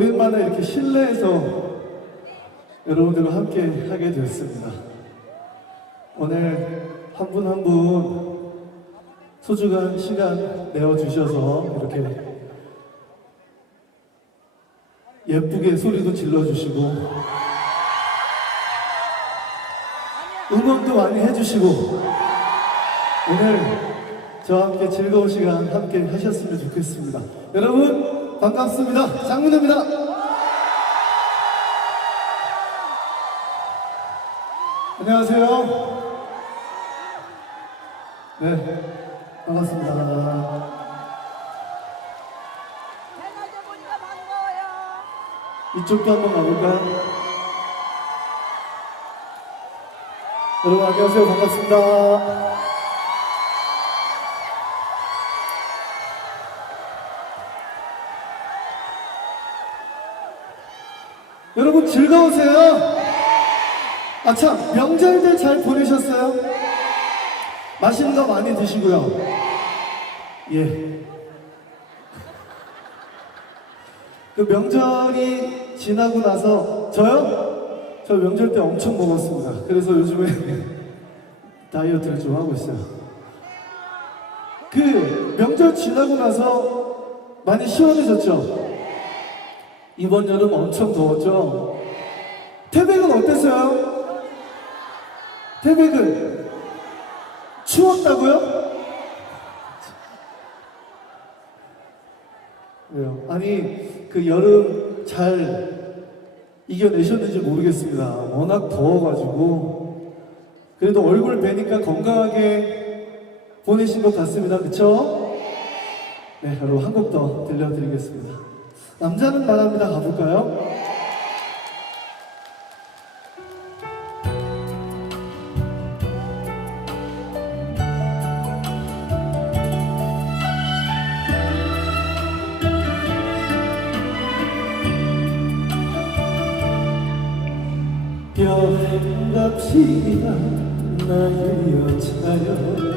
오랜만에 이렇게 실내에서 여러분들과 함께 하게 되었습니다. 오늘 한 분 한 분 소중한 시간 내어주셔서 이렇게 예쁘게 소리도 질러주시고 응원도 많이 해주시고 오늘 저와 함께 즐거운 시간 함께 하셨으면 좋겠습니다. 여러분 반갑습니다. 장문호입니다. 안녕하세요. 네, 반갑습니다. 이쪽도 한번 가볼까요? 여러분 안녕하세요. 반갑습니다. 즐거우세요? 아 참 명절 때 잘 보내셨어요? 맛있는 거 많이 드시고요. 예. 그 명절이 지나고 나서 저요? 저 명절 때 엄청 먹었습니다. 그래서 요즘에 다이어트를 좀 하고 있어요. 그 명절 지나고 나서 많이 시원해졌죠? 이번 여름 엄청 더웠죠? 태백은 어땠어요? 태백은 추웠다고요? 왜요? 아니 그 여름 잘 이겨내셨는지 모르겠습니다. 워낙 더워가지고 그래도 얼굴 뵈니까 건강하게 보내신 것 같습니다. 그쵸? 네, 여러분 한 곡 더 들려드리겠습니다. 남자는 말합니다. 가볼까요? 갑시다 나의 여자여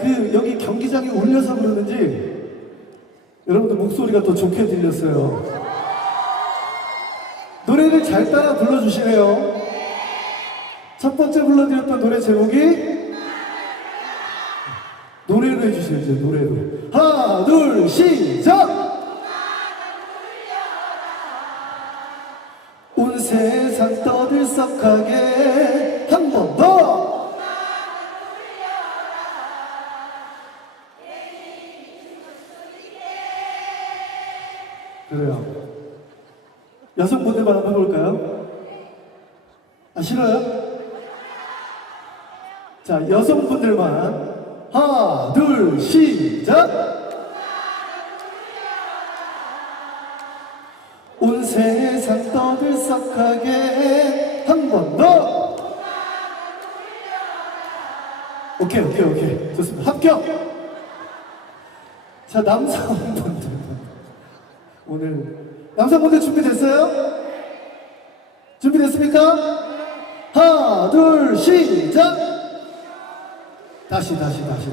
그 여기 경기장이 울려서 그러는지 여러분들 목소리가 더 좋게 들렸어요. 노래를 잘 따라 불러주시네요. 첫 번째 불러드렸던 노래 제목이 노래로 해주세요 이제 노래로 하나 둘 시작 온 세상 떠들썩하게 그래요 여성분들만 한번 해볼까요? 아 싫어요? 자 여성분들만 하나 둘 시작 온 세상 떠들썩하게 한 번 더 오케이, 오케이, 오케이. 좋습니다. 합격! 자, 남성분들. 오늘, 남성분들 준비됐어요? 준비됐습니까? 하나, 둘, 시작! 다시, 다시, 다시, 다시,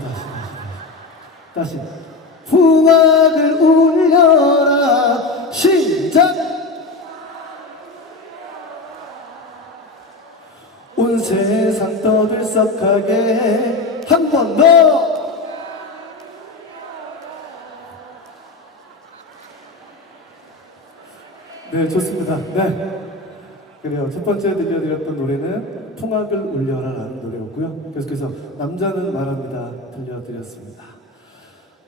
다시. 다시. 풍악을 울려라. 시작! 온 세상 떠들썩하게 한 번 더! 네, 좋습니다. 네. 그래요. 첫 번째 들려드렸던 노래는 풍악을 울려라 라는 노래였고요. 계속해서 남자는 말합니다. 들려드렸습니다.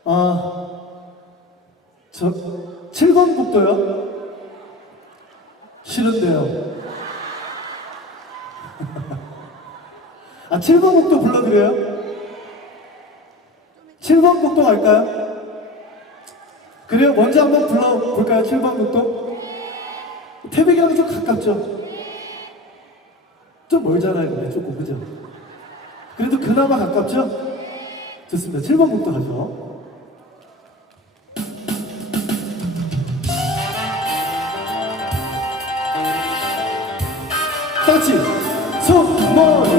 아, 저 7번 곡도요? 싫은데요. 아, 7번 곡도 불러드려요? 7번 곡도 갈까요? 그래요? 먼저 한번 불러볼까요? 7번 곡도? 태백이랑 좀 가깝죠? 좀 멀잖아요, 근데 조금, 그죠? 그래도 그나마 가깝죠? 좋습니다. 7번 곡도 가죠. 같이 손, 머리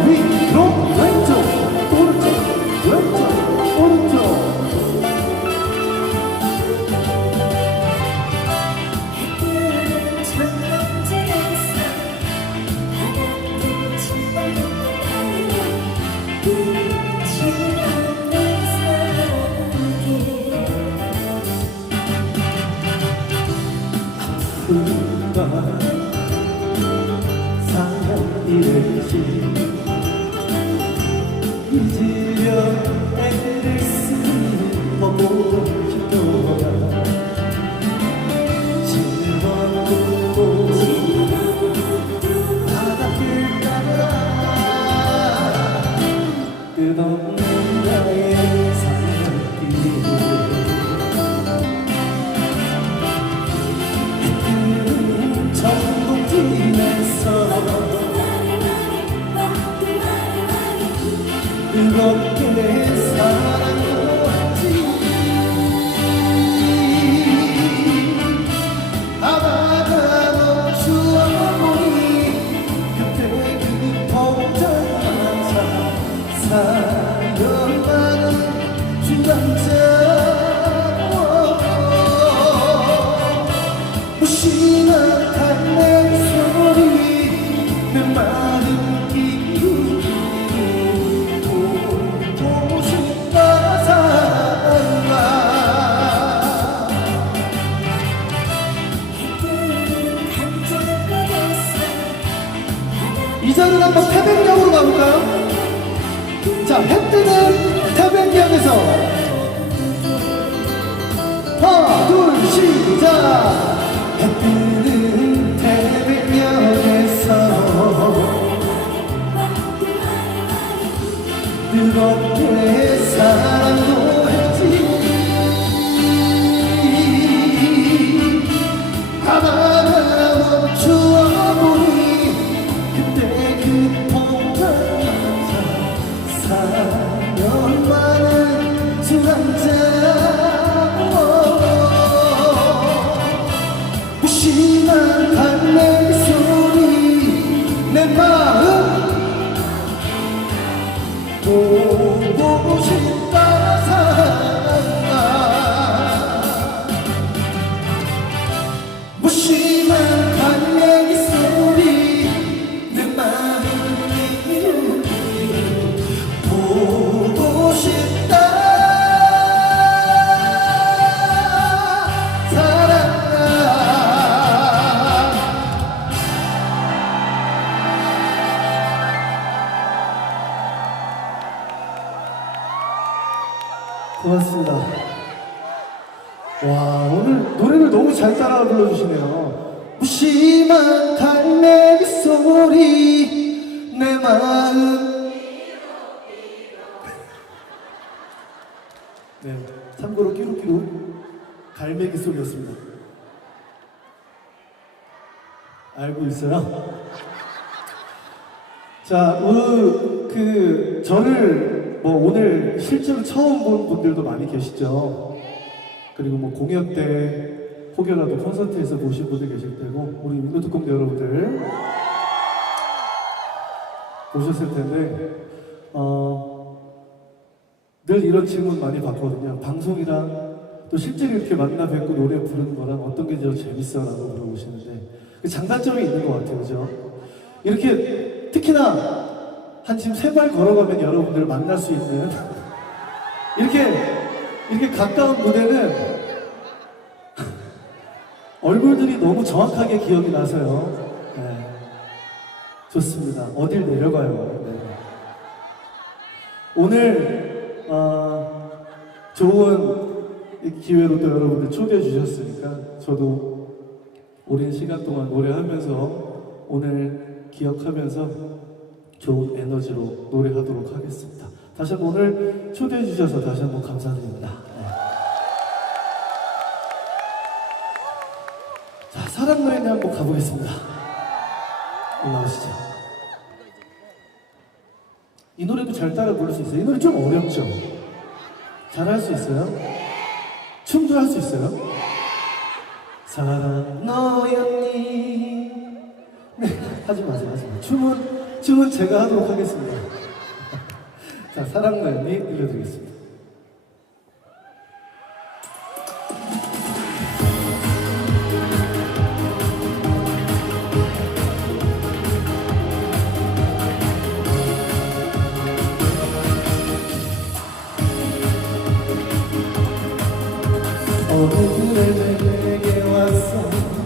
이 자리를 한번 태백역으로 가볼까요? 자, 해 뜨는 태백역에서 하나, 둘, 시작! 해 뜨는 태백역에서 뜨겁 자, 그, 그, 저를 뭐 오늘 실제로 처음 본 분들도 많이 계시죠. 그리고 뭐 공연 때 혹여라도 콘서트에서 보신 분들 계실 테고 우리 민노특공대 여러분들 보셨을 텐데 어, 늘 이런 질문 많이 받거든요. 방송이랑 또 실제로 이렇게 만나 뵙고 노래 부르는 거랑 어떤 게 더 재밌어라고 물어보시는데 그 장단점이 있는 것 같아요, 그죠? 이렇게 특히나 한 지금 세 발 걸어가면 여러분들을 만날 수 있는 이렇게 이렇게 가까운 무대는 얼굴들이 너무 정확하게 기억이 나서요. 네. 좋습니다. 어딜 내려가요. 네. 오늘 어, 좋은 이 기회로 또 여러분들 초대해 주셨으니까 저도 오랜 시간 동안 노래하면서 오늘 기억하면서 좋은 에너지로 노래하도록 하겠습니다. 다시 한번 오늘 초대해 주셔서 다시 한번 감사드립니다. 네. 자, 사랑 노래는 한번 가보겠습니다. 올라오시죠. 이 노래도 잘 따라 부를 수 있어요. 이 노래 좀 어렵죠? 잘 할 수 있어요? 춤도 할 수 있어요? 사랑 너였니? 네, 하지 마세요, 하지 마세요. 춤은, 춤은 제가 하도록 하겠습니다. 자, 사랑 너였니? 들려드리겠습니다. 오늘의 내게 왔어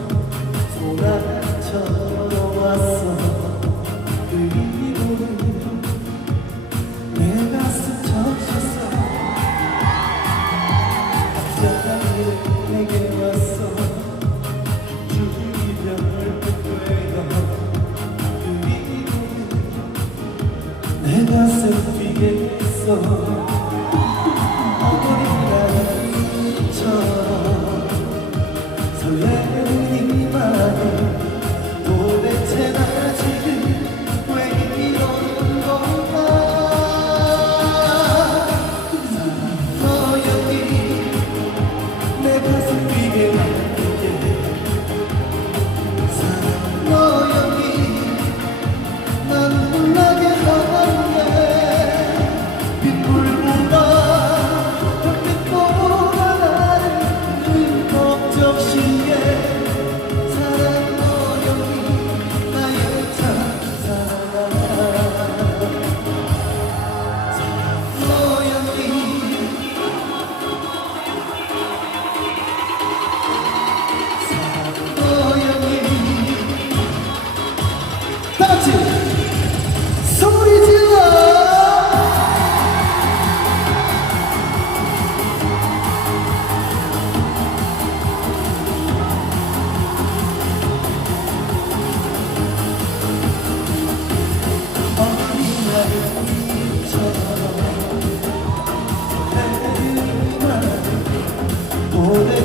모든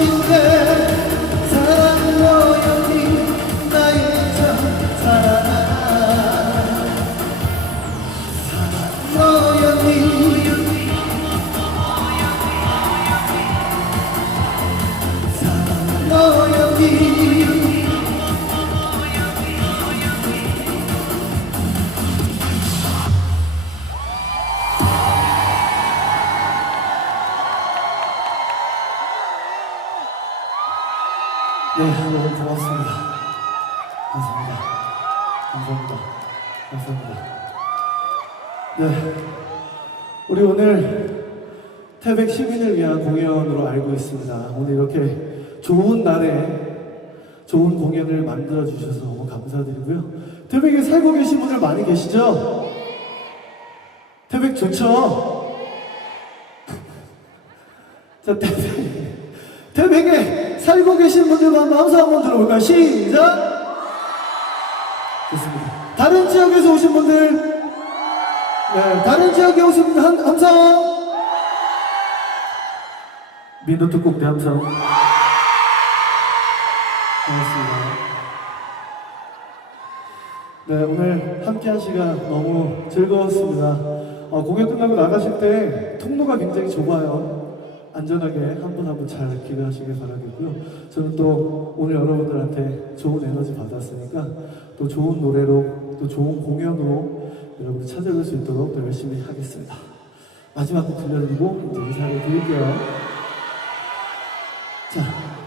you. 300 시민을 위한 공연으로 알고 있습니다. 오늘 이렇게 좋은 날에 좋은 공연을 만들어 주셔서 너무 감사드리고요. 태백에 살고 계신 분들 많이 계시죠? 태백 좋죠? 자, 태백, 태백에 살고 계신 분들만 마음속 한번 들어볼까요? 시작! 좋습니다. 다른 지역에서 오신 분들, 네, 다른 지역에 오신 분들 항상 민노트 꼭대 함성. 고맙습니다. 네, 오늘 함께한 시간 너무 즐거웠습니다. 어, 공연 끝나고 나가실 때 통로가 굉장히 좁아요. 안전하게 한 분 한 분잘 귀가하시길 바라겠고요. 저는 또 오늘 여러분들한테 좋은 에너지 받았으니까 또 좋은 노래로 또 좋은 공연으로 여러분들 찾아뵐 수 있도록 더 열심히 하겠습니다. 마지막 곡 들려드리고 인사를 드릴게요.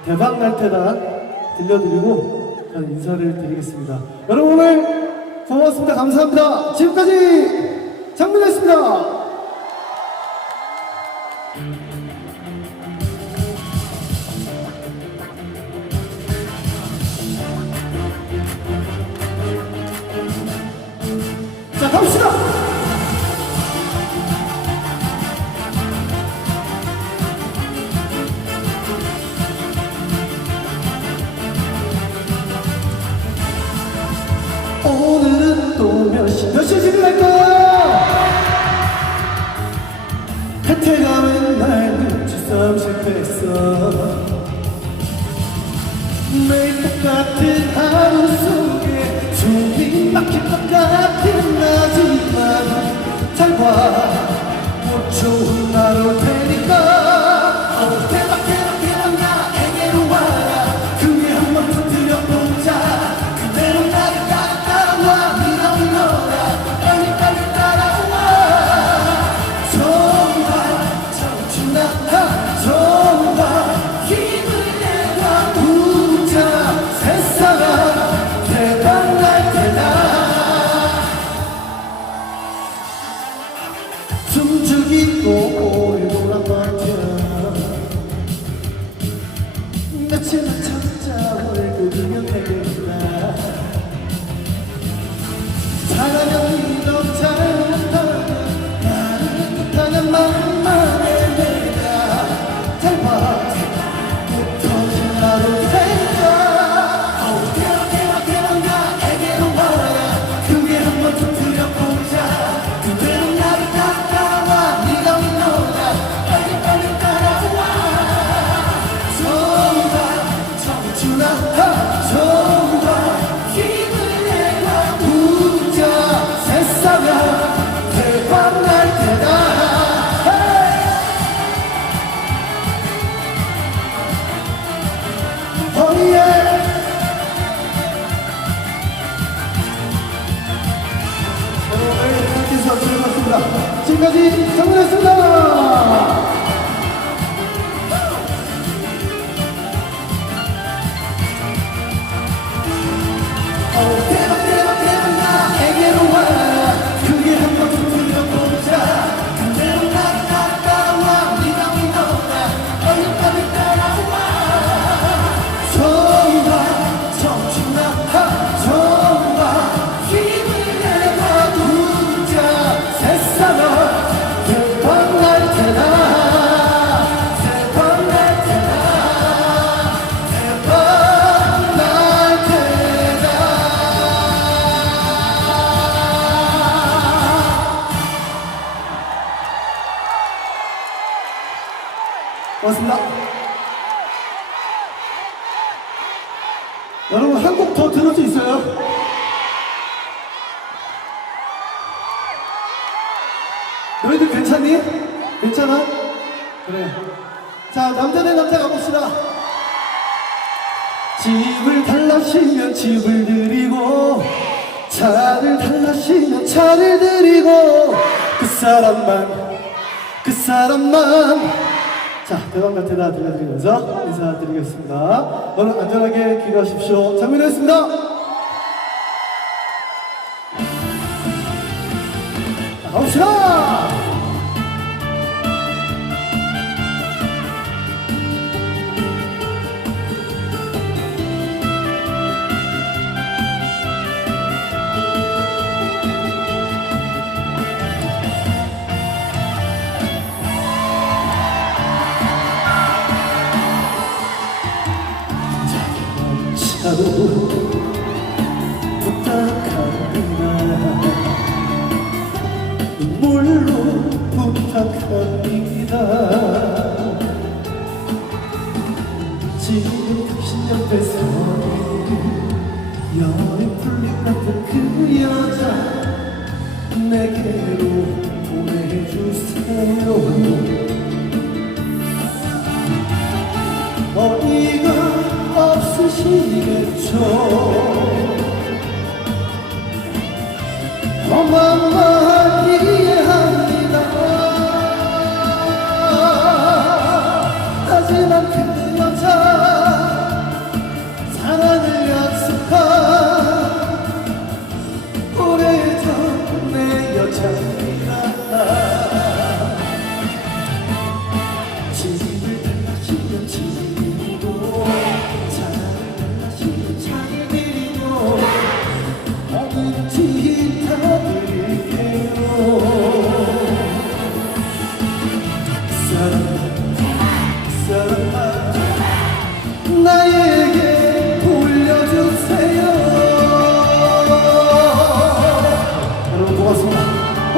자, 대박 날 테다 들려드리고 인사를 드리겠습니다. 여러분 오늘 고맙습니다. 감사합니다. 지금까지 장문이었습니다. 사람만 자 대박 같은 다 들려드리면서 인사드리겠습니다. 오늘 안전하게 귀가하십시오. 장민호였습니다.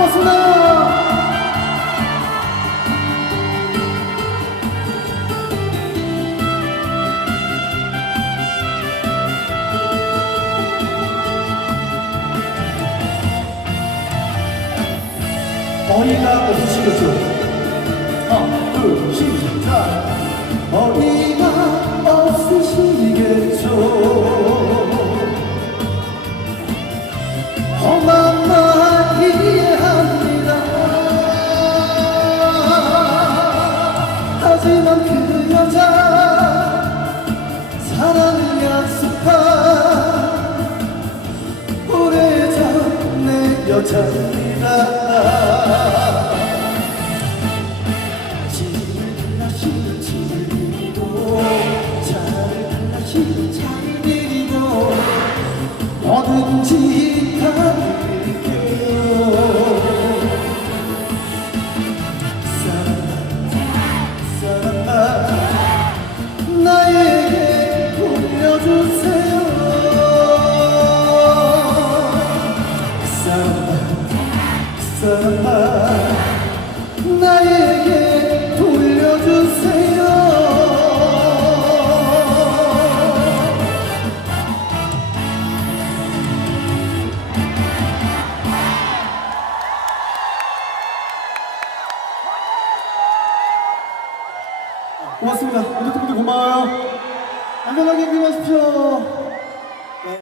고맙습니다.